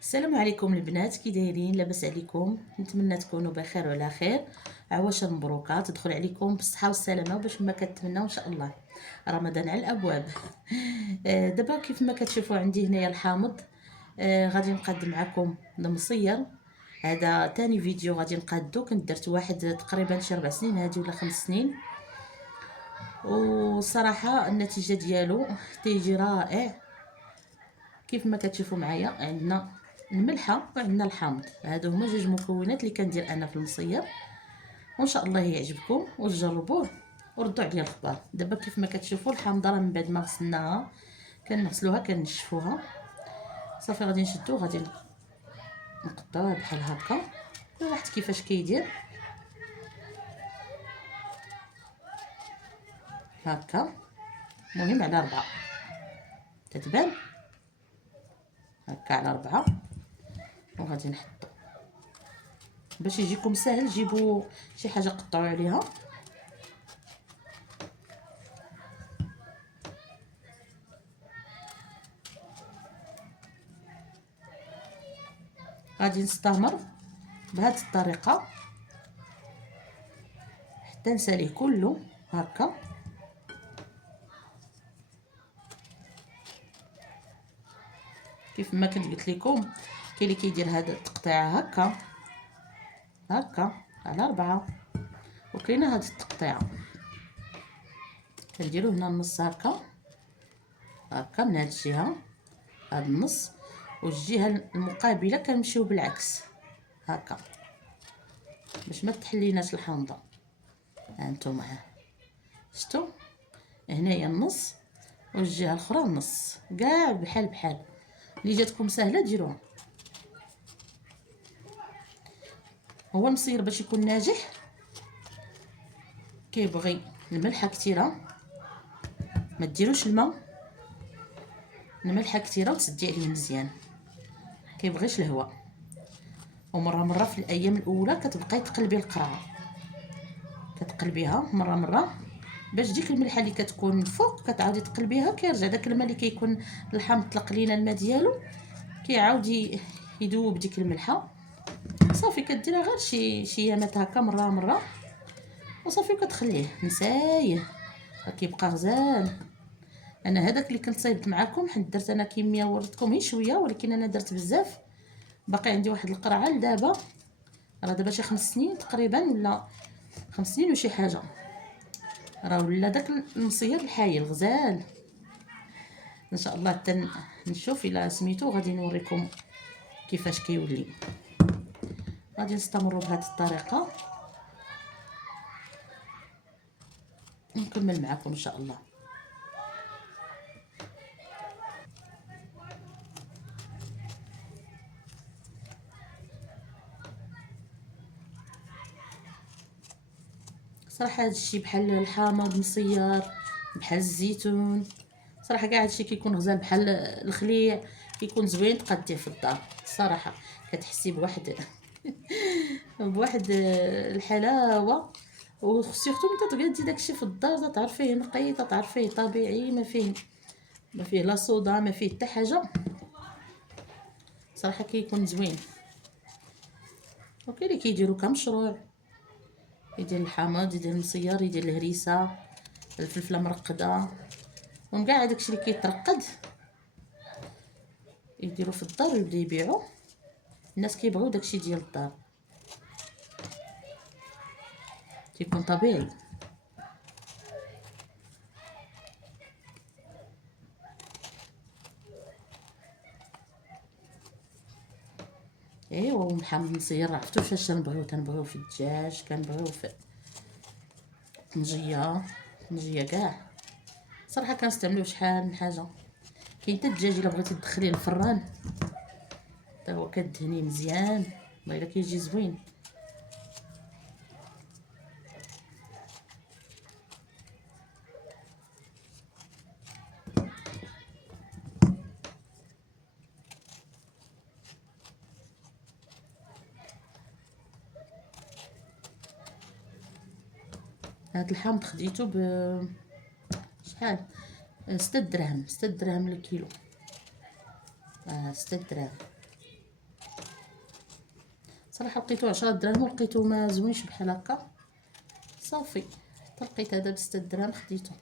السلام عليكم البنات، كي دايرين؟ لاباس عليكم؟ نتمنى تكونوا بخير وعلى خير. عواشر مبروكه تدخل عليكم بالصحه والسلامه وباش ما كتمناو ان شاء الله. رمضان على الابواب. دابا كيف ما كتشوفوا عندي هنايا الحامض. غادي نقدم معكم المصير. هذا تاني فيديو غادي نقادو، كنت درت واحد تقريبا شي 4 سنين هادي ولا 5 سنين، وصراحه النتيجه ديالو تيجي رائع. كيف ما كتشوفوا معايا عندنا الملحه وعندنا الحامض، هادو هما جوج مكونات اللي كندير انا في المصير، وان شاء الله يعجبكم وتجربوه وردوا عليا الخبر. دابا كيف ما كتشوفوا الحامضه راه من بعد ما غسلناها كنغسلوها كنشفوها صافي، غادي نشدو غادي نقطعوها بحال هكا. كل واحد كيفاش كيدير هكا، المهم على 4 تتبان هكا على 4. وغادي نحطو باش يجيكم ساهل، جيبوا شي حاجه قطعوا عليها. غادي نستمر بهذه الطريقه حتى نساليه كله هكا. كيف ما كنت قلت لكم، كاين اللي كيدير هذا التقطيعه هكا هكا على 4، وكاينه هذه التقطيعه كنديرو هنا النص هكا هكا من هذه الجهه، هذا النص، والجهه المقابله كنمشيو بالعكس هكا باش ما تحليناش الحامضه. ها انتم شفتوا هنايا النص والجهه الاخرى النص، كاع بحال بحال. اللي جاتكم سهله ديروها. هو المصير باش يكون ناجح كيبغي الملحه كثيره، ما ديروش الملحه كثيره وتسدي عليه مزيان، كيبغيش الهواء. ومره في الايام الاولى كتبقاي تقلبي القرعه، كتقلبيها مره باش ديك الملحه اللي كتكون فوق كتعاودي تقلبيها، كيرجع داك الماء اللي كيكون الحامض طلق لينا الماء ديالو كيعاود يذوب ديك الملحه. صافي كديرها غير شي يامات هكا مره وصافي، وكتخليه نسايه كيبقى غزال. انا هذاك اللي كنت صايبت معكم حيت درت انا كميه وريتكم غير شويه، ولكن انا درت بزاف. باقي عندي واحد القرعه لدابا، راه دابا شي 5 سنين تقريبا ولا 5 سنين وشي حاجه، راه ولا داك المصير الحايل غزال. ان شاء الله حتى نشوف الا سميتو غادي نوريكم كيفاش كيولي. غادي نستمروا بهذه الطريقه ونكمل معكم ان شاء الله. صراحه هذا الشيء بحال الحامض مصير، بحال الزيتون، صراحه كاع هادشي كيكون غزال، بحال الخليع كيكون زوين تقاديه في الدار. الصراحه كتحسي بواحد بواحد الحلاوه، وسيرتو ملي تقادي داكشي في الدار تعرفيه نقي، تعرفيه طبيعي، ما فيه لا صودا، ما فيه حتى حاجه. صراحه كيكون زوين. وكاين اللي كيديروا كمشروع، يدير الحامض، يدير المصير، يدير الهريسه، الفلفله مرقده، ومن كاع داكشي اللي كيترقد يديروا في الدار ويبداو يبيعوه. الناس كيبغيو داكشي ديال الدار، كيكون طبيعي. ايوا ومحمد مصير عرفتو فاش تنبغيو في الدجاج، كنبغيو في طنجيه كاع. صراحه كنستعملوه شحال من حاجه. كاين حتى الدجاج الا بغيتي تدخليه للفران حتى هو كدهنيه مزيان، والله الا كيجي زوين. هاد الحامض خديتو شحال 6 دراهم، 6 دراهم الكيلو. 6 دراهم. صراحه لقيتو 10 دراهم ولقيتو ما زوينش بحال هكا، صافي حتى لقيت هذا ب6 دراهم خديته.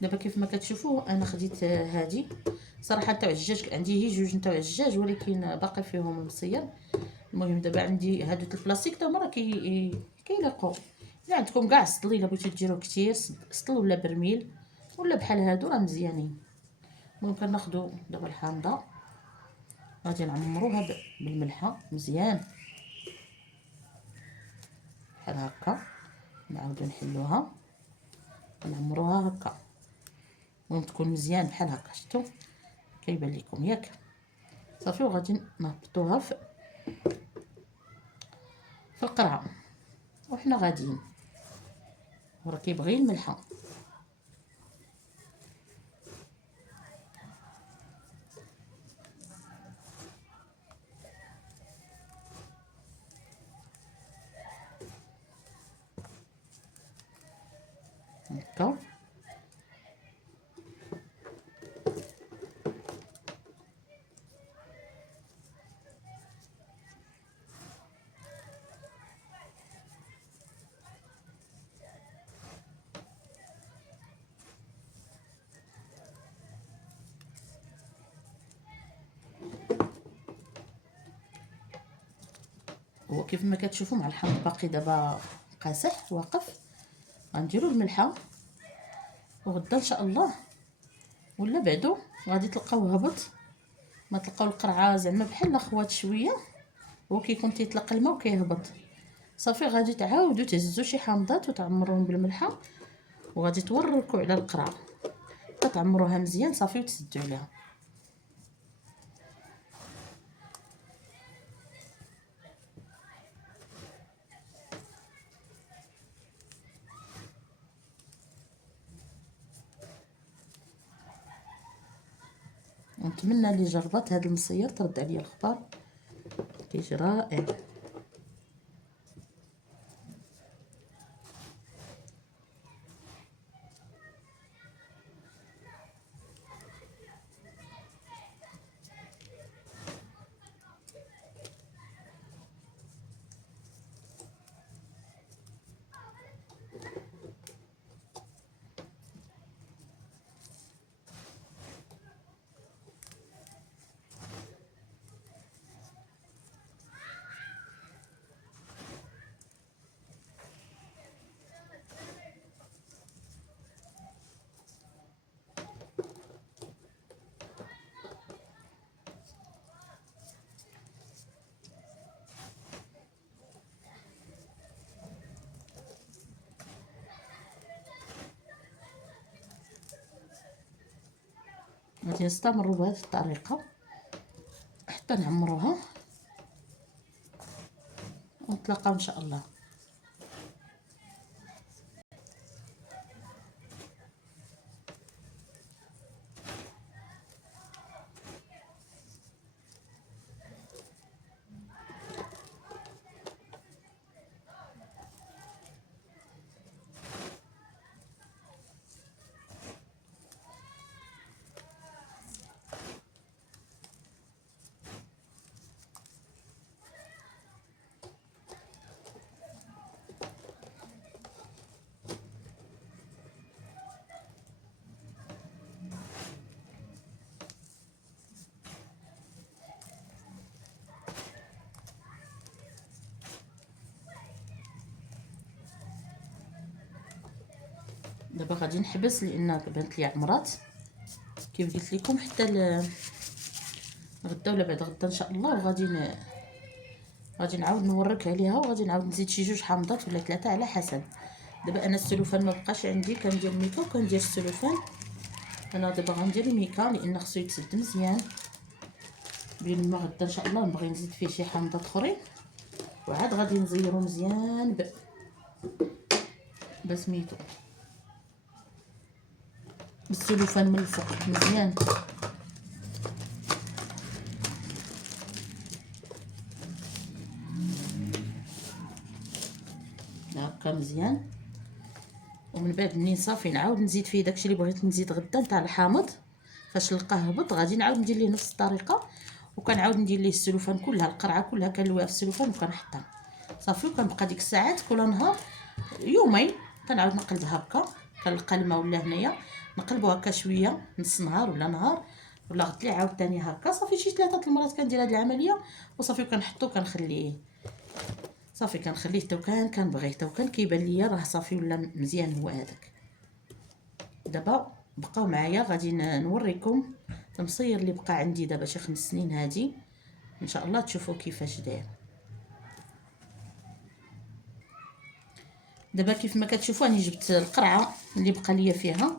دابا كيف ما كتشوفوا انا خديت هادي صراحه تاع الدجاج، عندي هي جوج نتاع الدجاج ولكن باقي فيهم المصير. المهم دابا عندي هادو البلاستيك تا هما راه كيلاقوا. الا عندكم كاع سطل، الا بغيتو ديروا كثير سطل ولا برميل ولا بحال هادو راه مزيانين. المهم كناخذوا دابا الحامضه غادي نعمروها بالملحه مزيان بحال هكا، نعاودو نحلوها ونعمروها هكا. المهم تكون مزيان بحال هكا، شفتوا كيبان لكم ياك؟ صافي وغادي نهبطوها في القرعه وحنا غاديين، وراه كيبغي الملحه. هكا هو كيف ما كتشوفوا مع الحامض باقي دابا قاصح واقف. غنديروا الملحه وغدا ان شاء الله ولا بعدو غادي تلقاوه هبط. ما تلقاو القرعه زعما بحال الاخوات شويه، هو كيكون تيطلق الماء وكيهبط. صافي غادي تعاودوا تهزوا شي حامضات وتعمروهم بالملحه وغادي توركوا على القرعه، كتعمروها مزيان صافي وتسدوا عليها. نتمنى اللي جربت هذا المصير ترد عليا الخبر، كيجي رائع. غادي نستمروا بهذه الطريقه حتى نعمروها ونتلاقاو ان شاء الله. دابا غادي نحبس لان بانت لي عمرات كيف قلت لكم حتى غدا ولا بعد غدا ان شاء الله. غادي نعاود نورك عليها وغادي نعاود نزيد شي جوج حامضات ولا ثلاثه على حسب. دابا انا السلوفان ما بقاش عندي، كندير ميكا وكندير السلوفان. انا دابا غندير ميكا لان خصو يتسد مزيان. بين ما غدا ان شاء الله نبغي نزيد فيه شي حامضات اخرين وعاد غادي نزيرو مزيان بسميتو بالسلوفان من الفوق مزيان. مزيان. ومن بعد منين صافي نعاود نزيد فيه داكشي اللي بغيت نزيد غدا نتاع الحامض. فاش نلقاه هبط غادي نعاود ندير ليه نفس الطريقه، وكنعاود ندير ليه السلوفان كلها، القرعه كلها كنلويها في السلوفان وكنحطها صافي. وكنبقى ديك الساعات كل نهار يومين كنعاود نقلبها هكا. كنلقى الماء ولا هنايا نقلبو هكا شويه نص نهار ولا نهار ولا غد لي عاود تاني هكا صافي. شي 3 المرات كندير هاد العمليه وصافي. وكنحطو كنخليه صافي، كنخليه حتى كان كنبغيه حتى كان كيبان ليا راه صافي ولا مزيان هو هذاك. دابا بقاو معايا غادي نوريكم المصير اللي بقى عندي دابا شي 5 سنين هادي، ان شاء الله تشوفوا كيفاش داير. دابا كيف ما كتشوفوا راني جبت القرعه اللي بقى ليا فيها.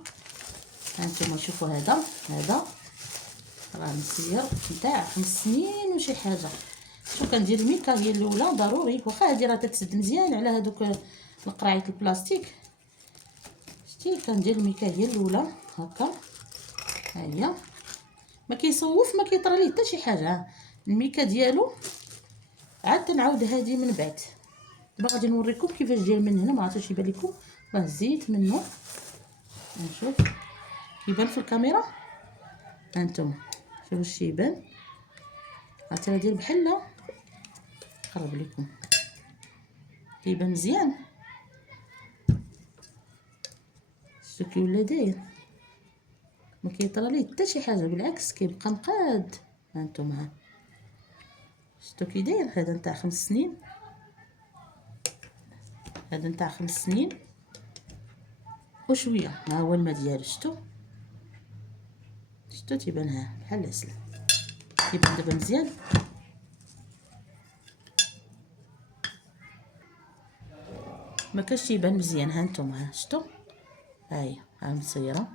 هانتوما شوفوا هذا راه مصير نتاع 5 سنين وشي حاجه. شو كندير الميكا هي الاولى ضروري، واخا هادي راه تتسد مزيان على هادوك القرايط البلاستيك. شتي كندير الميكا هي الاولى هكا. ها هي ما كيصوف ما كيطرى ليه حتى شي حاجه. الميكا ديالو عاد تنعاود هادي من بعد. دابا غادي نوريكم كيفاش داير من هنا. ما عرفتش يبان لكم راه زيت منه. نشوف كيبان في الكاميرا. هانتوما شوفوا واش يبان. عرفتي راه داير بحال نقرب لكم كيبان مزيان. شتو كي ولا داير ما كيطرى ليه حتى شي حاجه، بالعكس كيبقى مقاد. هانتوما شتو كي داير. هذا نتاع 5 سنين، هذا نتاع 5 سنين وشويه. ها هو الماء ديالو شتو تيبان ها بحال العسل. كيبان دابا مزيان. ما كاش تيبان مزيان. هانتوما شتو هاهي ها مصيره.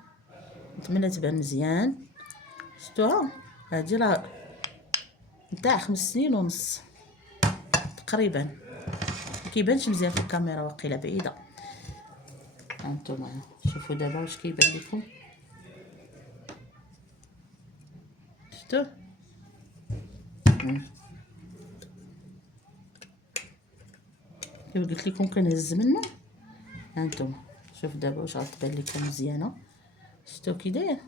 نتمنى تبان مزيان. شتو هادي راه نتاع 5 سنين ونص تقريبا. كيبانش مزيان في الكاميرا واقيلا بعيده. هانتوما شوفوا دابا واش كيبان لكم. شتو كيف قلت لكم كنهز منه. هانتوما شوف دابا واش غتبان لكم مزيانه. شتو كي داير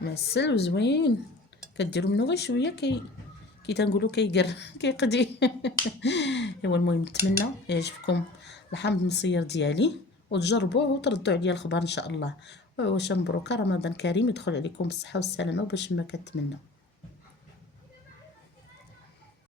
معسل وزوين. كديروا منه غير شويه كي تنقولوا كيقر كيقدي. ايوا المهم نتمنى يعجبكم الحامض المصير ديالي وتجربوه وتردوا عليا الخبر ان شاء الله. واش مبروكه رمضان كريم يدخل عليكم بالصحه والسلامه وباش ما كتمنوا.